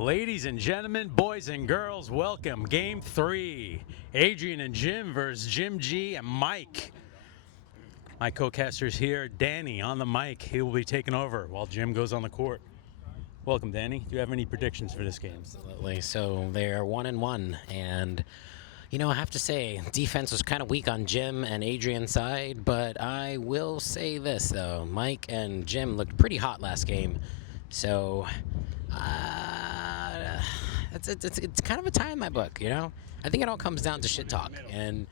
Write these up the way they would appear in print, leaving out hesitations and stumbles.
Ladies and gentlemen, boys and girls, welcome. Game 3. Adrian and Jim versus Jim G and Mike. My co-casters here, Danny on the mic. He will be taking over while Jim goes on the court. Welcome, Danny. Do you have any predictions for this game? Absolutely. So they're 1-1, and I have to say, defense was kind of weak on Jim and Adrian's side, but I will say this though: Mike and Jim looked pretty hot last game, so it's kind of a tie in my book. I think it all comes down to shit talk and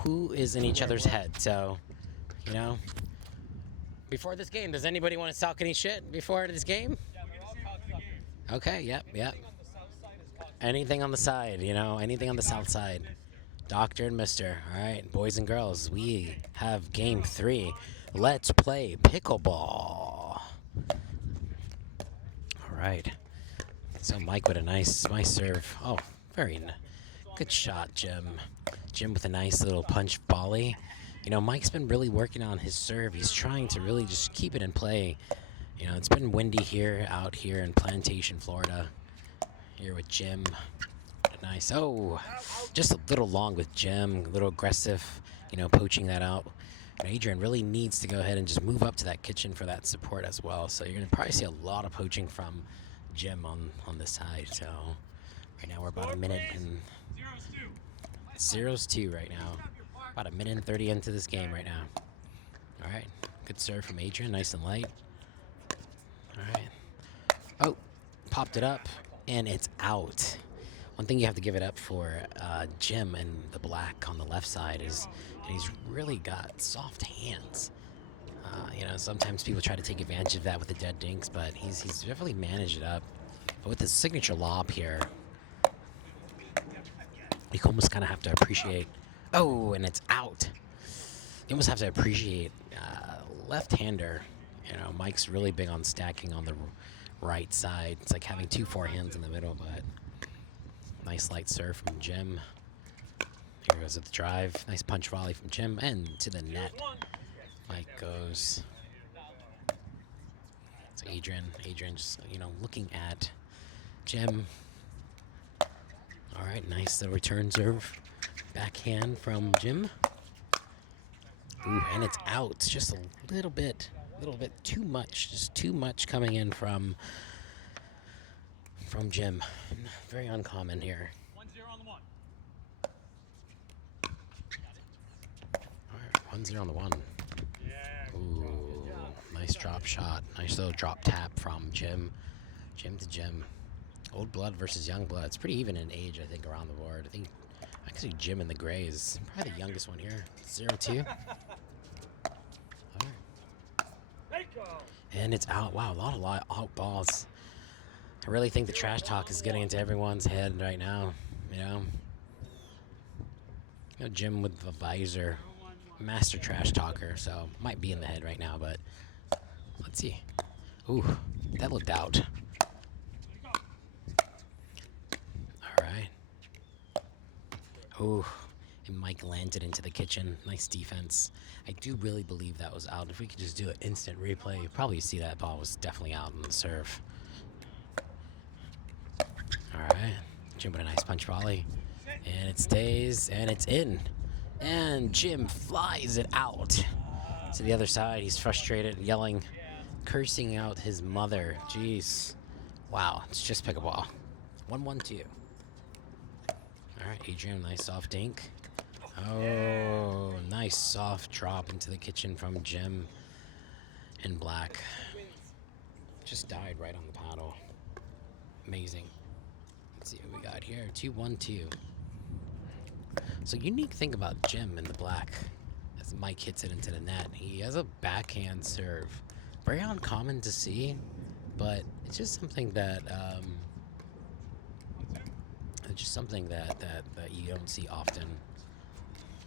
who is in each other's head. So, before this game, does anybody want to talk any shit before this game? Okay, yep. Anything on the side, anything on the south side. Doctor and Mister. All right, boys and girls, we have game 3. Let's play pickleball. All right. So Mike with a nice serve. Oh, very good shot, Jim. Jim with a nice little punch volley. Mike's been really working on his serve. He's trying to really just keep it in play. It's been windy out here in Plantation, Florida. Here with Jim. Nice. Oh, just a little long with Jim. A little aggressive, poaching that out. Adrian really needs to go ahead and just move up to that kitchen for that support as well. So you're going to probably see a lot of poaching from Jim on this side. So right now we're about a minute and 0-2 right now. About a minute and 30 into this game right now. All right. Good serve from Adrian. Nice and light. All right. Oh, popped it up, and it's out. One thing you have to give it up for Jim and the black on the left side is he's really got soft hands. Sometimes people try to take advantage of that with the dead dinks, but he's definitely managed it up. But with his signature lob here, you almost kind of have to appreciate. Oh, and it's out. You almost have to appreciate left-hander. Mike's really big on stacking on the right side. It's like having 2 forehands in the middle, but nice light serve from Jim. Here goes at the drive. Nice punch volley from Jim, and to the net. Mike goes. It's Adrian. Adrian just, looking at Jim. All right, nice the return serve. Backhand from Jim. Ooh, and it's out. Just a little bit too much. Just too much coming in from Jim. Very uncommon here. 1-0 on the one. All right, 1-0 on the one. Ooh, nice drop shot. Nice little drop tap from Jim. Jim to Jim. Old blood versus young blood. It's pretty even in age, I think, around the board. I think I can see Jim in the grays. Probably the youngest one here. 0-2. All right. And it's out. Wow, a lot of out balls. I really think the trash talk is getting into everyone's head right now. Jim with the visor, master trash talker, so might be in the head right now, but let's see. Ooh, that looked out. All right. Ooh, and Mike landed into the kitchen. Nice defense. I do really believe that was out. If we could just do an instant replay, you'd probably see that ball was definitely out on the serve. All right. Jim with a nice punch volley. And it stays, and it's in. And Jim flies it out to the other side. He's frustrated, yelling, cursing out his mother. Jeez. Wow, it's just pickleball. 1-1-2. All right, Adrian, nice soft dink. Oh, nice soft drop into the kitchen from Jim in black. Just died right on the paddle. Amazing. Let's see what we got here. 2-1-2. So unique thing about Jim in the black, as Mike hits it into the net, he has a backhand serve. Very uncommon to see, but it's just something that that you don't see often.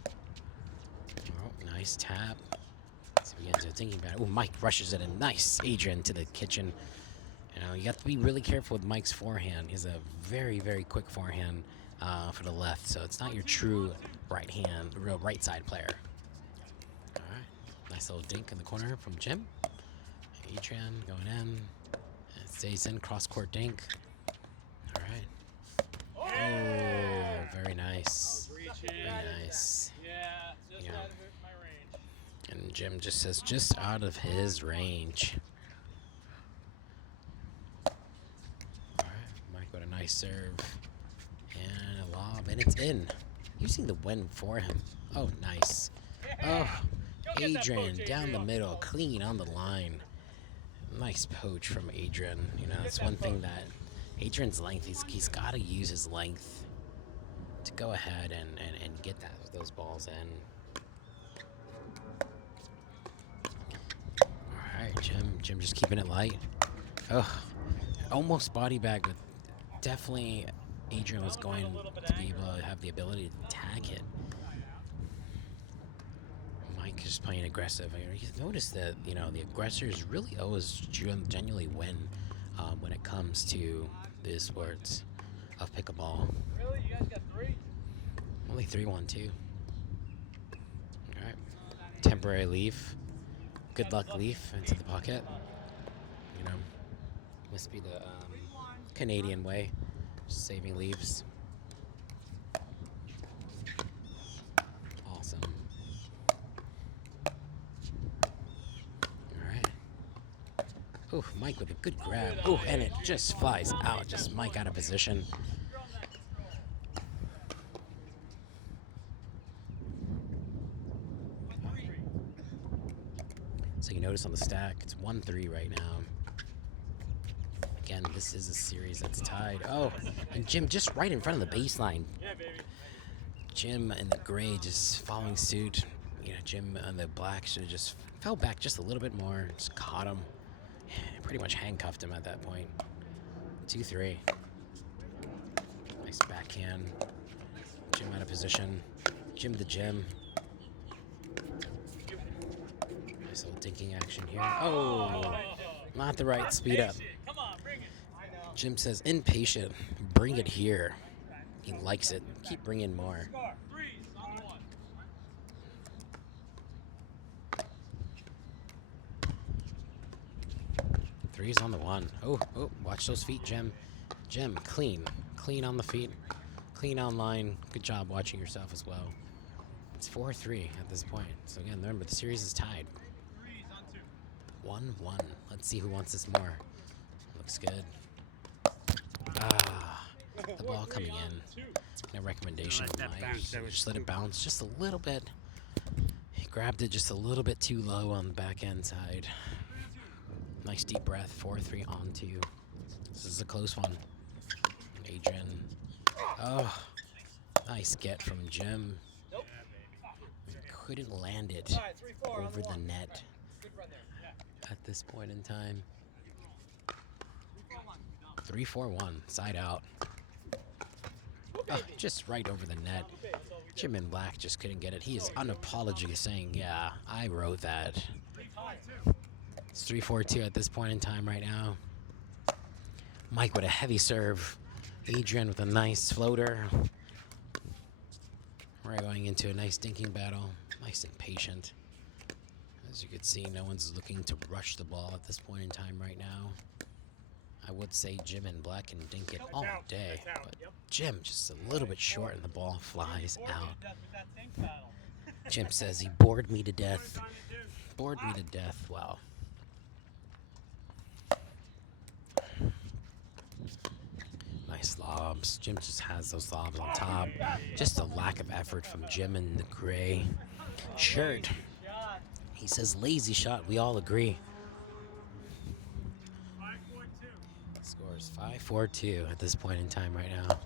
Oh, nice tap. So we get into thinking about it. Oh, Mike rushes it in. Nice. Adrian to the kitchen. You have to be really careful with Mike's forehand. He has a very, very quick forehand for the left, so it's not your true real right side player. All right. Nice little dink in the corner from Jim. Adrian going in. It stays in, cross court dink. nice. Very nice. Yeah. And Jim just says just out of his range. All right, Mike with a nice serve. And a lob, and it's in. Using the wind for him. Oh, nice. Oh, Adrian down the middle, clean on the line. Nice poach from Adrian. You know, that's one thing that Adrian's length, he's got to use his length to go ahead and get those balls in. All right, Jim just keeping it light. Oh, almost body bag, but definitely Adrian was going to be able to have the ability to tag it. Mike is playing aggressive. You notice that, you know, the aggressors really always genuinely win when it comes to the sports of pickleball. Really? You guys got 3? Only 3-1-2. All right. Temporary leaf. Good luck leaf into the pocket. You know, must be the Canadian way, saving leaves. Awesome. All right. Oh, Mike with a good grab. Oh, and it just flies out. Just Mike out of position. So you notice on the stack, it's 1-3 right now. Again, this is a series that's tied. Oh, and Jim just right in front of the baseline. Jim in the gray just following suit. You know, Jim on the black should have just fell back just a little bit more. Just caught him. Pretty much handcuffed him at that point. 2-3. Nice backhand. Jim out of position. Jim to Jim. Nice little dinking action here. Oh, not the right speed up. Jim says, impatient, bring it here. He likes it. Keep bringing more. Threes on the 1. Oh, watch those feet, Jim. Jim, clean on the feet, clean on line. Good job watching yourself as well. It's 4-3 at this point. So again, remember, the series is tied. 1-1. Let's see who wants this more. Looks good. The ball coming in. No recommendation. Just let it bounce just a little bit. He grabbed it just a little bit too low on the back end side. Nice deep breath. 4-3 on 2. This is a close one. Adrian. Oh, nice get from Jim. Couldn't land it over the net at this point in time. 3-4-1, side out. Just right over the net. Jim in black just couldn't get it. He is unapologetic saying, yeah, I wrote that. It's 3-4-2 at this point in time right now. Mike with a heavy serve. Adrian with a nice floater. We're going into a nice dinking battle. Nice and patient. As you can see, no one's looking to rush the ball at this point in time right now. I would say Jim in black can dink it all day, but Jim just a little bit short and the ball flies out. Jim says he bored me to death. Bored me to death. Wow. Nice lobs. Jim just has those lobs on top. Just a lack of effort from Jim in the gray shirt. He says lazy shot. We all agree. Scores 5-4-2 at this point in time right now.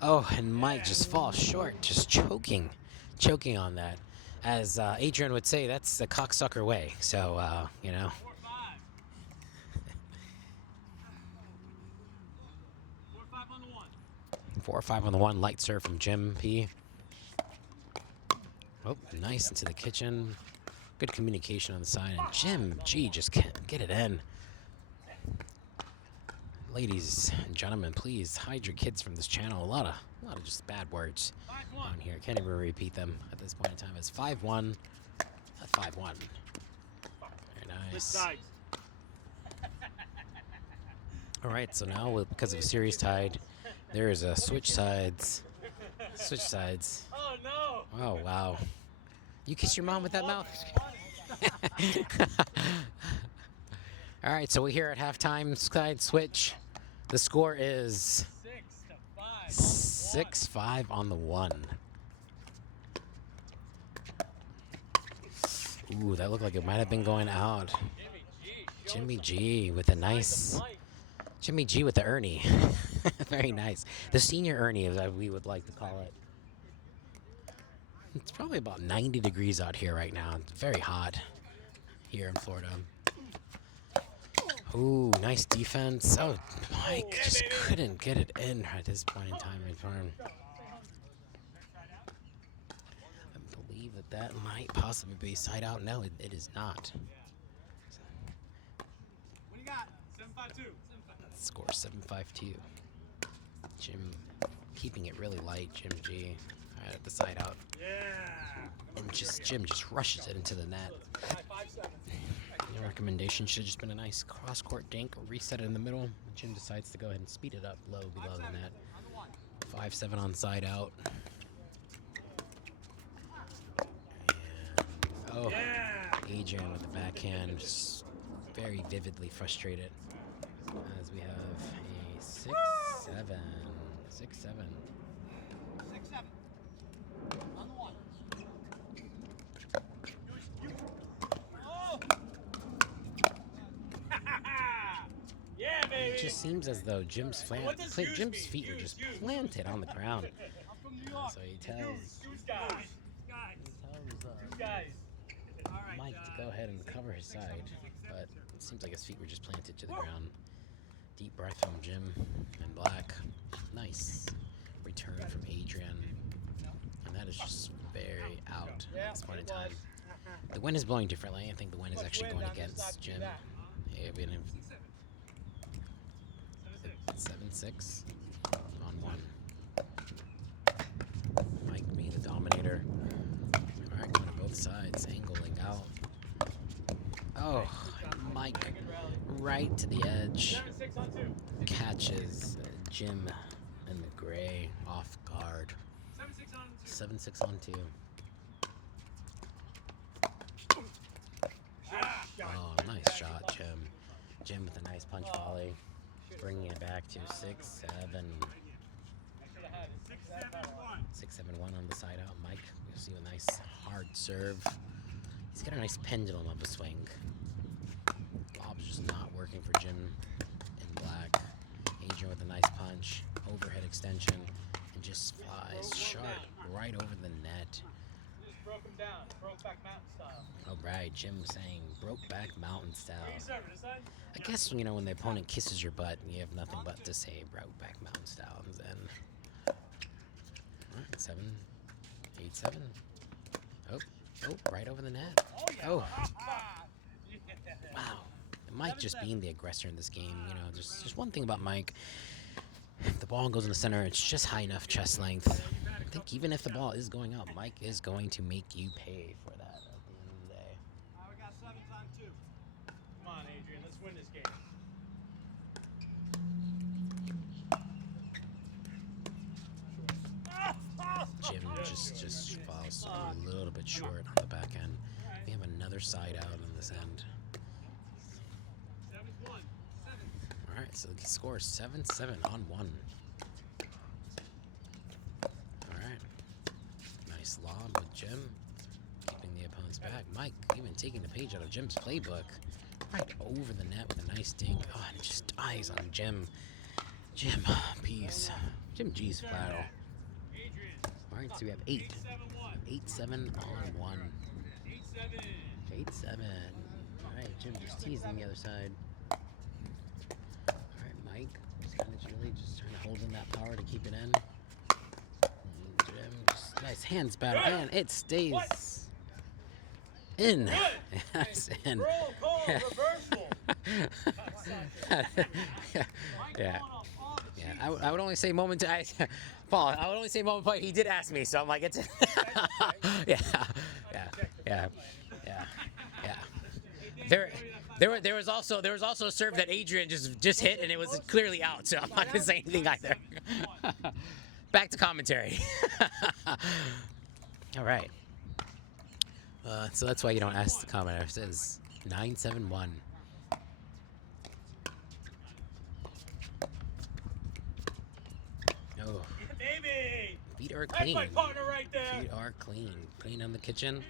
Oh, and Mike just falls short, just choking on that. As Adrian would say, that's the cocksucker way. So, you know. 4-5 on the 1. Light serve from Jim P. Oh, nice into the kitchen. Good communication on the side. And Jim G just can't get it in. Ladies and gentlemen, please hide your kids from this channel. A lot of just bad words on here. Can't even repeat them at this point in time. It's 5-1 at 5-1. Very nice. All right, so now because of a series tied, there is a switch sides Switch sides. Oh no! Oh, wow. You kiss your mom with that mouth? All right, so we're here at halftime. Side switch. The score is 6-5 on the one. Ooh, that looked like it might have been going out. Jimmy G with a nice... Jimmy G with the Ernie. Very nice. The senior Ernie, as we would like to call it. It's probably about 90 degrees out here right now. It's very hot here in Florida. Ooh, nice defense. Oh, Mike just couldn't get it in at this point in time. Return. I believe that might possibly be side out. No, it is not. What do you got? 7-5-2. Score 7-5-2. Jim keeping it really light. Jim G at the side out. And Jim just rushes it into the net. The recommendation should have just been a nice cross-court dink, reset it in the middle. Jim decides to go ahead and speed it up low below the net. 5-7 on side out. And, oh, Adrian with the backhand, just very vividly frustrated. As we have a 6-7. 6-7. On the one. Yeah, baby. It just seems as though Jim's feet were just planted on the ground. So he tells Mike to go ahead and cover his side, but it seems like his feet were just planted to the ground. Deep breath from Jim and Black. Nice return from Adrian. And that is just very out at this point in time. The wind is blowing differently. I think the wind is actually going against Jim. 7-6 on one. Mike being the dominator. All right, going to both sides, angling out. Oh, Mike right to the edge. Catches Jim in the gray off guard. 7-6 on two. Oh, nice shot, Jim. Jim with a nice punch volley. Bringing it back to 6-7. 6-7-1 on the side out. Mike, you'll see a nice hard serve. He's got a nice pendulum of a swing. Lob's just not working for Jim in Black. Adrian with a nice punch. Overhead extension. And just flies sharp right over the net. Broke him down. Broke back mountain style. All right, Jim was saying broke back mountain style. I guess, you know, when the opponent kisses your butt, you have nothing but to say broke back mountain style. And then, all right, 7-8-7. Oh, right over the net. Oh. Wow. Mike just being the aggressor in this game. You know, there's just one thing about Mike. If the ball goes in the center, it's just high enough chest length. I think even if the ball is going up, Mike is going to make you pay for that at the end of the day. We got 7-2. Come on, Adrian, let's win this game. Jim just falls a little bit short on the back end. We have another side out on this end. 7-1. All right, so the score is 7-7 on one. All right, nice lob with Jim, keeping the opponent's back. Mike even taking the page out of Jim's playbook, right over the net with a nice dink. Oh, and it just dies on Jim. Jim, peace. Jim G's flattle. All right, so we have 8. 8-7 on one. 8-7. All right, Jim just teasing the other side. All right, Mike just kind of really just trying to hold in that power to keep it in. And Jim just nice hands battle, and it stays in. Yes, in. Yeah. I would only say moment. Paul, I would only say moment play. He did ask me, so I'm like, it's. Yeah. There was also a serve that Adrian just hit, and it was clearly out. So I'm not gonna say anything either. back to commentary. All right. So that's why you don't ask the commenter. It says 9-7-1. Oh. Baby! Feet are That's clean. my partner right there! Feet are clean. Clean on the kitchen.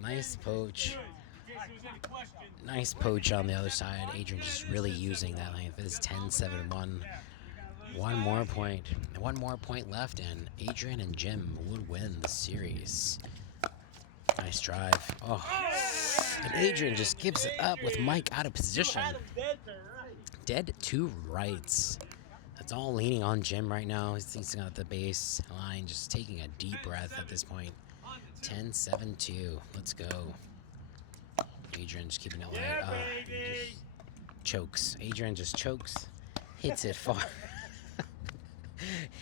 Nice poach. Nice poach on the other side. Adrian just really using that length. It is 10-7-1. One more point. One more point left, and Adrian and Jim would win the series. Nice drive. Oh. And Adrian just gives it up with Mike out of position. Dead to rights. That's all leaning on Jim right now. He's at the base line, just taking a deep breath at this point. 10-7-2. Let's go. Adrian just keeping it light. He just chokes. Adrian just chokes. Hits it far.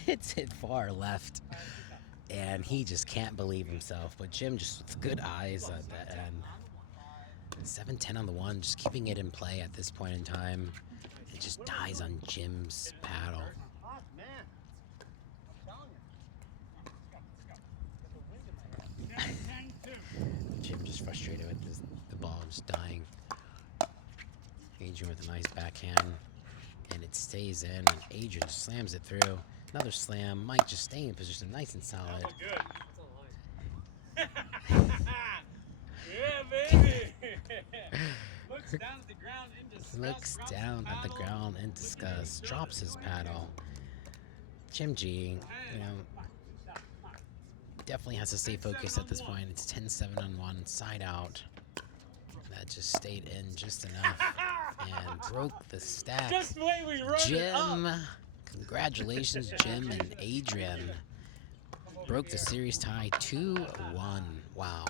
Hits it far left. And he just can't believe himself. But Jim just with good eyes at the end. 7-10 on the one, just keeping it in play at this point in time. It just dies on Jim's paddle. Jim just frustrated with the ball just dying. Adrian with a nice backhand. And it stays in, and Adrian slams it through. Another slam. Mike just staying in position, nice and solid. Yeah, baby! Looks down at the ground in disgust. Looks down at the ground in disgust. Drops his paddle. Jim G, definitely has to stay focused at this point. It's 10-7 on one, side out. That just stayed in just enough and broke the stack. Just the way we wrote Jim, congratulations, Jim and Adrian. Broke the series tie 2-1. Wow.